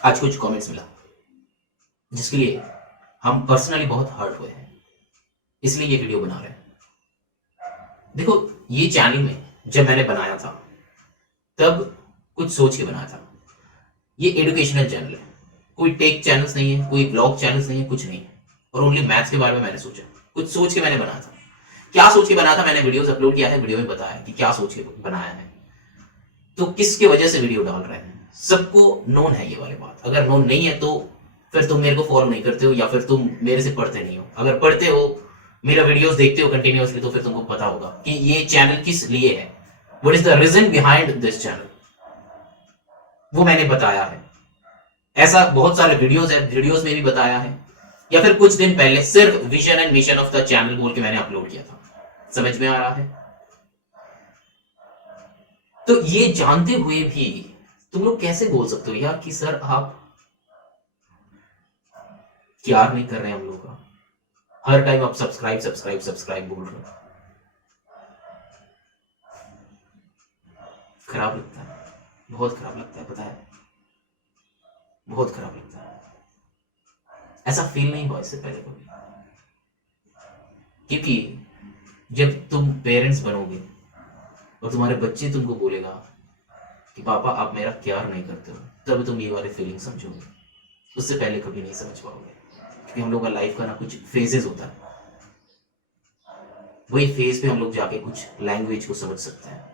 आज कुछ कमेंट्स मिला जिसके लिए हम पर्सनली बहुत हर्ट हुए हैं, इसलिए ये वीडियो बना रहे हैं। देखो, ये चैनल में जब मैंने बनाया था तब कुछ सोच के बनाया था। ये एजुकेशनल चैनल है, कोई टेक चैनल्स नहीं है, कोई ब्लॉग चैनल्स नहीं है, कुछ नहीं है। और ओनली मैथ्स के बारे में मैंने सोचा, कुछ सोच के मैंने बनाया था। क्या सोच के बनाया था, मैंने वीडियोस अपलोड किया है, वीडियो में बताया कि क्या सोच के बनाया है। तो किसके वजह से वीडियो डाल रहे हैं, सबको नोन है ये वाली बात। अगर नोन नहीं है तो फिर तुम मेरे को फॉलो नहीं करते हो, या फिर तुम मेरे से पढ़ते नहीं हो। अगर पढ़ते हो, मेरा वीडियोस देखते हो कंटिन्यूअसली, तो फिर तुमको पता होगा कि ये चैनल किस लिए है, what is the reason behind this channel, वो मैंने बताया है। ऐसा बहुत सारे वीडियोस है, वीडियोस में भी बताया है, या फिर कुछ दिन पहले सिर्फ vision and mission of the channel बोल के मैंने अपलोड किया था। समझ में आ रहा है? तो ये जानते हुए भी तुम लोग कैसे बोल सकते हो यार कि सर आप प्यार नहीं कर रहे हैं हम लोग का, हर टाइम आप सब्सक्राइब सब्सक्राइब सब्सक्राइब बोल रहे हो। खराब लगता है, बहुत खराब लगता है, पता है, बहुत खराब लगता है। ऐसा फील नहीं हुआ इससे पहले कभी, क्योंकि जब तुम पेरेंट्स बनोगे और तुम्हारे बच्चे तुमको बोलेगा कि पापा आप मेरा केयर नहीं करते हो, तब तुम ये वाले फीलिंग समझोगे। उससे पहले कभी नहीं समझ पाओगे, क्योंकि हम लोग का लाइफ का ना कुछ फेजेस होता है, वही फेज पे हम लोग जाके कुछ लैंग्वेज को समझ सकते हैं।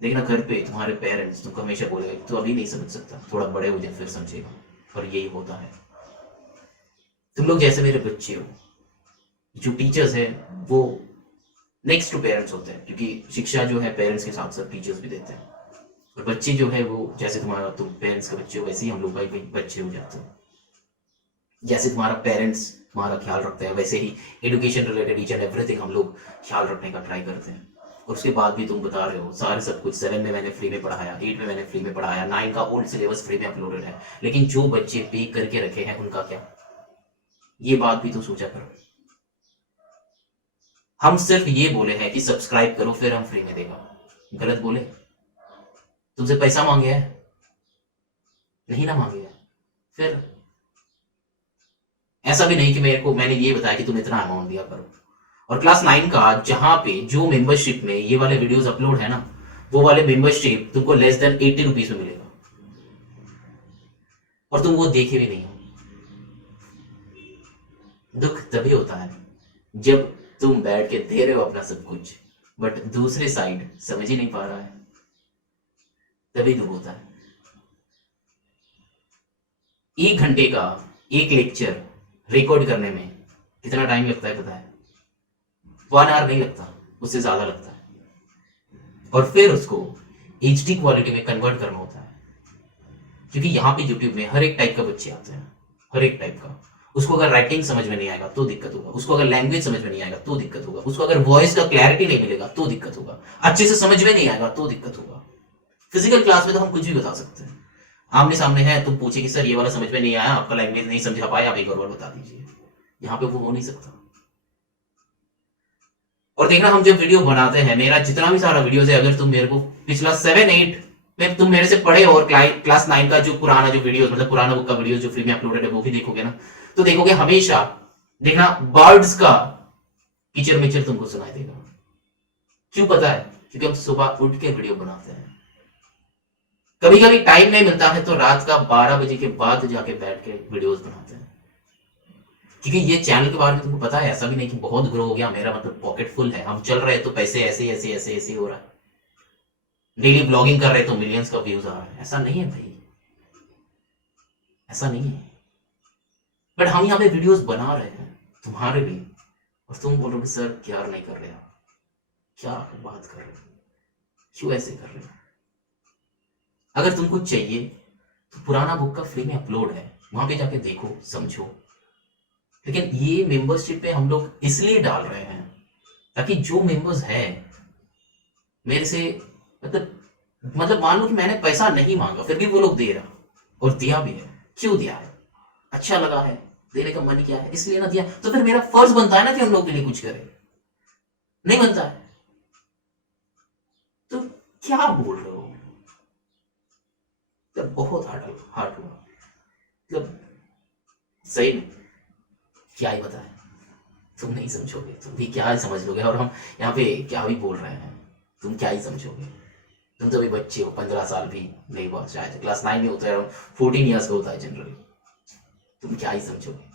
देखना, घर पे तुम्हारे पेरेंट्स तुमको हमेशा बोलेगा तो अभी नहीं समझ सकता, थोड़ा बड़े हो जाए फिर समझेगा। और यही होता है। तुम लोग जैसे मेरे बच्चे हो, जो टीचर्स है वो नेक्स्ट टू पेरेंट्स होते हैं, क्योंकि शिक्षा जो है पेरेंट्स के साथ साथ टीचर्स भी देते हैं। और बच्चे जो है वो जैसे तुम्हारा, तुम पेरेंट्स के बच्चे हो, वैसे ही हम लोग भाई बच्चे हो जाते हो। जैसे तुम्हारा पेरेंट्स तुम्हारा ख्याल रखते हैं, वैसे ही education related each and everything हम लोग ख्याल रखने का ट्राई करते हैं। और उसके बाद भी तुम बता रहे हो सारे सब कुछ, 7 में मैंने फ्री में पढ़ाया, 8 में मैंने फ्री में पढ़ाया, 9 का ओल्ड सिलेबस फ्री में अपलोडेड है, लेकिन जो बच्चे पे करके रखे हैं उनका क्या? ये बात भी तो सोचा करो। हम सिर्फ ये बोले हैं कि सब्सक्राइब करो फिर हम फ्री में देगा, गलत बोले? तुमसे पैसा मांगे हैं? नहीं ना मांगे हैं। फिर ऐसा भी नहीं कि मेरे को, मैंने ये बताया कि तुम इतना अमाउंट दिया करो। और क्लास 9 का जहां पे जो मेंबरशिप में ये वाले वीडियोस अपलोड है ना, वो वाले मेंबरशिप तुमको लेस देन 80 रुपीज में मिलेगा, और तुम वो देखे भी नहीं हो। दुख तभी होता है जब तुम बैठ के दे रहे हो अपना सब कुछ, बट दूसरे साइड समझ ही नहीं पा रहा है, तभी दुख होता है। 1 घंटे का एक लेक्चर रिकॉर्ड करने में कितना टाइम लगता है पता है? 1 आवर नहीं लगता, उससे ज्यादा लगता है। और फिर उसको HD क्वालिटी में कन्वर्ट करना होता है, क्योंकि यहाँ पे यूट्यूब में हर एक टाइप का बच्चे आते हैं, हर एक टाइप का। उसको अगर राइटिंग समझ में नहीं आएगा तो दिक्कत होगा, उसको अगर लैंग्वेज समझ में नहीं आएगा तो दिक्कत होगा, उसको अगर वॉइस का क्लैरिटी नहीं मिलेगा तो दिक्कत होगा, अच्छे से समझ में नहीं आएगा तो दिक्कत होगा। फिजिकल क्लास में तो हम कुछ भी बता सकते हैं, आमने सामने है, तुम पूछे कि सर ये वाला समझ में नहीं आया, आपका लैंग्वेज नहीं समझा पाए, आप एक और बार बता दीजिए। यहाँ पे वो हो नहीं सकता। और देखना, हम जब वीडियो बनाते हैं, मेरा जितना भी सारा वीडियोस है, अगर तुम मेरे को पिछला 7-8 में तुम मेरे से पढ़े हो, और क्लास 9 का जो पुराना जो वीडियो, मतलब पुराना बुक का वीडियो जो फ्री में अपलोडेड है वो भी देखोगे ना, तो देखोगे हमेशा देखना बर्ड्स का कीचर मिचर तुमको सुनाई देगा। क्यों पता है? क्योंकि हम सुबह उठ के वीडियो बनाते हैं। कभी कभी टाइम नहीं मिलता है तो रात का 12 बजे के बाद जाके बैठ के वीडियोस बनाते हैं। क्योंकि ये चैनल के बारे में तुमको पता है, ऐसा भी नहीं कि बहुत ग्रो हो गया मेरा, मतलब पॉकेट फुल है, हम चल रहे हैं तो पैसे ऐसे ऐसे ऐसे ऐसे हो रहा है, डेली ब्लॉगिंग कर रहे हैं तो मिलियंस का व्यूज आ रहा है। ऐसा नहीं है भाई, ऐसा नहीं है। बट हम यहाँ पे वीडियोस बना रहे हैं तुम्हारे लिए, और तुम बोलोगे सर क्या नहीं कर रहे हो, क्या बात कर रहे हो, क्यों ऐसे कर रहे हो? अगर तुमको चाहिए तो पुराना बुक का फ्री में अपलोड है, वहां पे जाके देखो समझो। लेकिन ये मेंबरशिप पे हम लोग इसलिए डाल रहे हैं ताकि जो मेंबर्स है मेरे से, मतलब मान लो कि मैंने पैसा नहीं मांगा फिर भी वो लोग दे रहा, और दिया भी है। क्यों दिया है? अच्छा लगा है, देने का मन किया है, इसलिए ना दिया। तो फिर मेरा फर्ज बनता है ना कि हम लोग के लिए कुछ करें, नहीं बनता है? तो क्या बोल रहे हो? मतलब बहुत हार्ड हुआ, मतलब सही में क्या ही बताए, तुम नहीं समझोगे, तुम भी क्या ही समझ लोगे, और हम यहाँ पे क्या भी बोल रहे हैं, तुम क्या ही समझोगे। तुम तो अभी बच्चे हो, 15 साल भी नहीं हुआ, शायद क्लास 9 में होता है, 14 ईयर्स का होता है जनरली, तुम क्या ही समझोगे।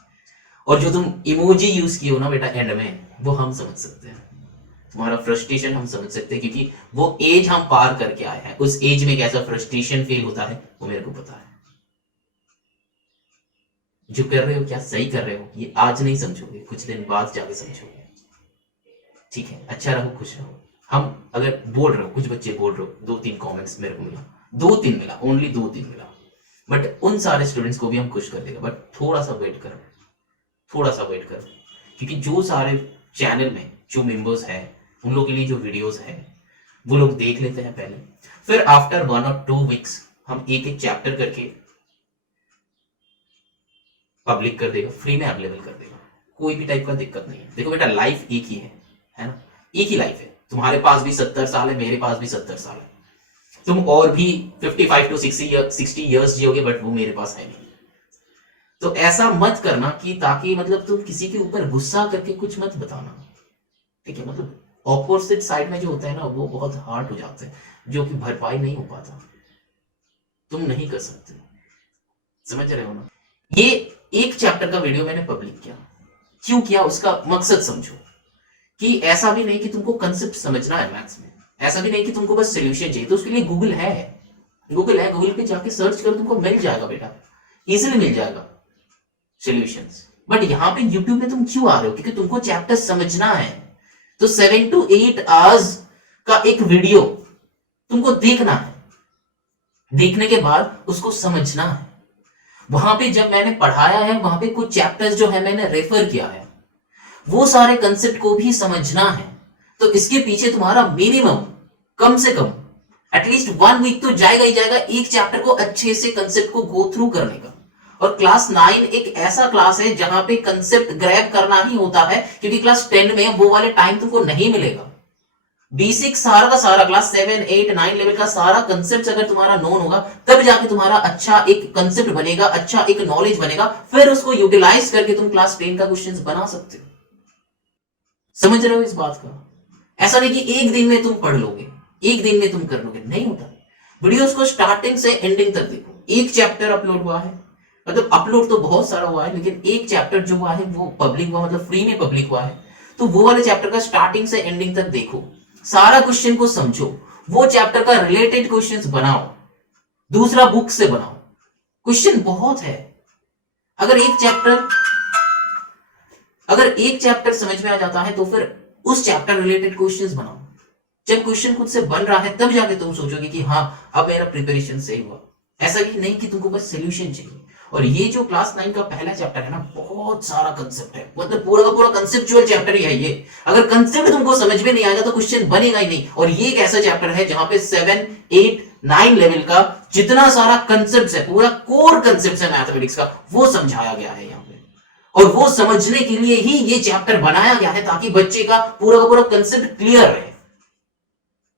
और जो तुम इमोजी यूज किए हो ना बेटा एंड में, वो हम समझ सकते हैं, तुम्हारा फ्रस्ट्रेशन हम समझ सकते हैं, क्योंकि वो एज हम पार करके आए हैं, उस एज में कैसा फ्रस्ट्रेशन फील होता है वो मेरे को पता है। जो कर रहे हो क्या सही कर रहे हो, ये आज नहीं समझोगे, कुछ दिन बाद जाके समझोगे। ठीक है, अच्छा रहो, खुश रहो। हम अगर बोल रहे हो, कुछ बच्चे बोल रहे हो, 2-3 कमेंट्स मेरे को मिला, 2-3 मिला, ओनली 2-3 मिला, बट उन सारे स्टूडेंट्स को भी हम खुश कर देगा, बट थोड़ा सा वेट करो, थोड़ा सा वेट करो, क्योंकि जो सारे चैनल में जो मेंबर्स हैं उन लोगों के लिए जो वीडियोस है वो लोग देख लेते हैं पहले, फिर आफ्टर 1 और 2 वीक्स हम एक एक चैप्टर करके पब्लिक कर देगा, फ्री में अवेलेबल कर देगा, कोई भी टाइप का दिक्कत नहीं है। देखो बेटा, लाइफ एक ही है ना, एक ही लाइफ है, तुम्हारे पास भी 70 साल है, मेरे पास भी 70 साल है, तुम और भी 55 to 60 ईयर्स जियोगे, बट वो मेरे पास है नहीं। तो ऐसा मत करना कि ताकि मतलब तुम किसी के ऊपर गुस्सा करके कुछ मत बताना, ठीक है, मतलब ऑपोजिट साइड में जो होता है ना वो बहुत हार्ड हो जाते हैं, जो कि भरपाई नहीं हो पाता, तुम नहीं कर सकते, समझ रहे हो ना। ये एक चैप्टर का वीडियो मैंने पब्लिक किया, क्यों किया उसका मकसद समझो, कि ऐसा भी नहीं कि तुमको कंसेप्ट समझना है मैथ्स में, ऐसा भी नहीं कि तुमको बस सोल्यूशन चाहिए, तो उसके लिए गूगल है, गूगल पे जाके सर्च करो, तुमको मिल जाएगा बेटा, इजीली मिल जाएगा सॉल्यूशंस। बट यहाँ पे यूट्यूब में तुम क्यों आ रहे हो, क्योंकि तुमको चैप्टर समझना है, तो 7 to 8 आवर्स का एक वीडियो तुमको देखना है, देखने के बाद उसको समझना है। वहां पे जब मैंने पढ़ाया है, वहां पे कुछ चैप्टर्स जो है मैंने रेफर किया है, वो सारे कंसेप्ट को भी समझना है, तो इसके पीछे तुम्हारा मिनिमम कम से कम एटलीस्ट 1 वीक तो जाएगा ही जाएगा, एक चैप्टर को अच्छे से कंसेप्ट को गो थ्रू करने का। और क्लास 9 एक ऐसा क्लास है जहां पे कंसेप्ट ग्रैब करना ही होता है, क्योंकि क्लास 10 में वो वाले टाइम तुमको नहीं मिलेगा। बेसिक सारा का सारा क्लास 7, 8, 9 लेवल का सारा कंसेप्ट अगर तुम्हारा नोन होगा, तब जाके तुम्हारा अच्छा एक कंसेप्ट बनेगा, अच्छा एक नॉलेज बनेगा, फिर उसको यूटिलाइज करके तुम क्लास 10 का क्वेश्चन बना सकते हो। समझ रहे हो इस बात का? ऐसा नहीं कि एक दिन में तुम पढ़ लोगे, एक दिन में तुम कर लोगे, नहीं होता। वीडियोस को स्टार्टिंग से एंडिंग तक देखो। एक चैप्टर अपलोड हुआ है, मतलब अपलोड तो बहुत सारा हुआ है, लेकिन एक चैप्टर जो हुआ है वो पब्लिक हुआ, मतलब फ्री में पब्लिक हुआ है, तो वो वाले चैप्टर का स्टार्टिंग से एंडिंग तक देखो, सारा क्वेश्चन को समझो, वो चैप्टर का रिलेटेड क्वेश्चंस बनाओ, दूसरा बुक से बनाओ, क्वेश्चन बहुत है। अगर एक चैप्टर समझ में आ जाता है तो फिर उस चैप्टर रिलेटेड क्वेश्चंस बनाओ। जब क्वेश्चन खुद से बन रहा है तब जाके तुम सोचोगे कि हाँ अब मेरा प्रिपरेशन सही हुआ। ऐसा ही नहीं कि तुमको बस सोल्यूशन चाहिए। और ये जो क्लास 9 का पहला चैप्टर है ना, बहुत सारा कंसेप्ट है, मतलब पूरा का पूरा कंसेप्चुअल चैप्टर ही है ये। अगर कंसेप्ट तुमको समझ में नहीं आएगा तो क्वेश्चन बनेगा ही नहीं। और ये एक ऐसा चैप्टर है जहां पे 7, 8, 9 लेवल का जितना सारा कंसेप्ट है, पूरा कोर कंसेप्ट है मैथमेटिक्स का, वो समझाया गया है यहाँ पे। और वो समझने के लिए ही ये चैप्टर बनाया गया है, ताकि बच्चे का पूरा कंसेप्ट क्लियर रहे।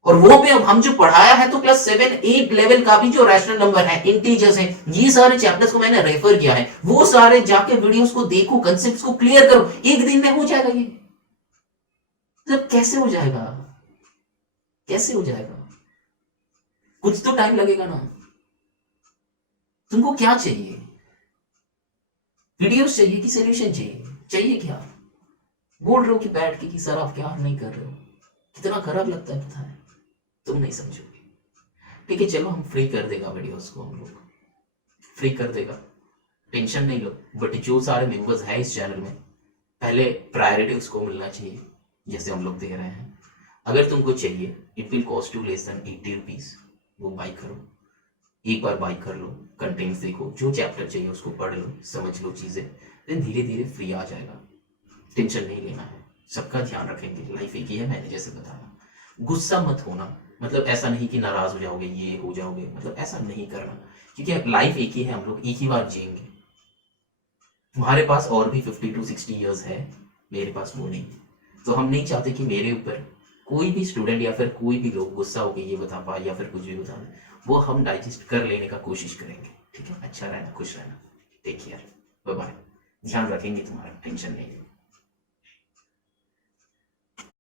और वो भी अब हम जो पढ़ाया है तो क्लास 7, 8 लेवल का भी जो रैशनल नंबर है, इंटीजर्स है, ये सारे चैप्टर्स को मैंने रेफर किया है। वो सारे जाके वीडियोस को देखो, कंसेप्ट्स को क्लियर करो, एक दिन में हो जाएगा ये। मतलब कैसे हो जाएगा, कैसे हो जाएगा? कुछ तो टाइम लगेगा ना। तुमको क्या चाहिए? वीडियोस चाहिए कि सॉल्यूशन चाहिए? चाहिए क्या? बोल रहे हो कि बैठ के कि सर आप क्या नहीं कर रहे हो, कितना खराब लगता है पता है, तुम नहीं समझोगे। ठीक है चलो, हम फ्री कर देगा वीडियोस को, हम लोग फ्री कर देगा, टेंशन नहीं लो। बट जो सारे मेंबर्स हैं इस चैनल में, पहले प्रायोरिटी उसको मिलना चाहिए जैसे हम लोग दे रहे हैं। अगर तुमको चाहिए, it will cost you less than 80 rupees, वो बाई करो, एक बार बाई कर लो, कंटेंट्स देखो, जो चैप्टर चाहिए उसको पढ़ लो, समझ लो चीजें, देन धीरे धीरे फ्री आ जाएगा। टेंशन नहीं लेना है, सबका ध्यान रखेंगे, लाइफ एक ही है, मैंने जैसे बताया। गुस्सा मत होना, मतलब ऐसा नहीं कि नाराज हो जाओगे, ये हो जाओगे, मतलब ऐसा नहीं करना, क्योंकि लाइफ एक ही है, हम लोग एक ही बार जिएंगे। तुम्हारे पास और भी 50 to 60 ईयर्स है, मेरे पास वो नहीं है। तो हम नहीं चाहते कि मेरे ऊपर कोई भी स्टूडेंट या फिर कोई भी लोग गुस्सा होकर ये बता पाए या फिर कुछ भी बता पाए। वो हम डाइजेस्ट कर लेने का कोशिश करेंगे। ठीक है, अच्छा रहना, खुश रहना, टेक केयर, बाय बाय। ध्यान रखेंगे तुम्हारा, टेंशन नहीं।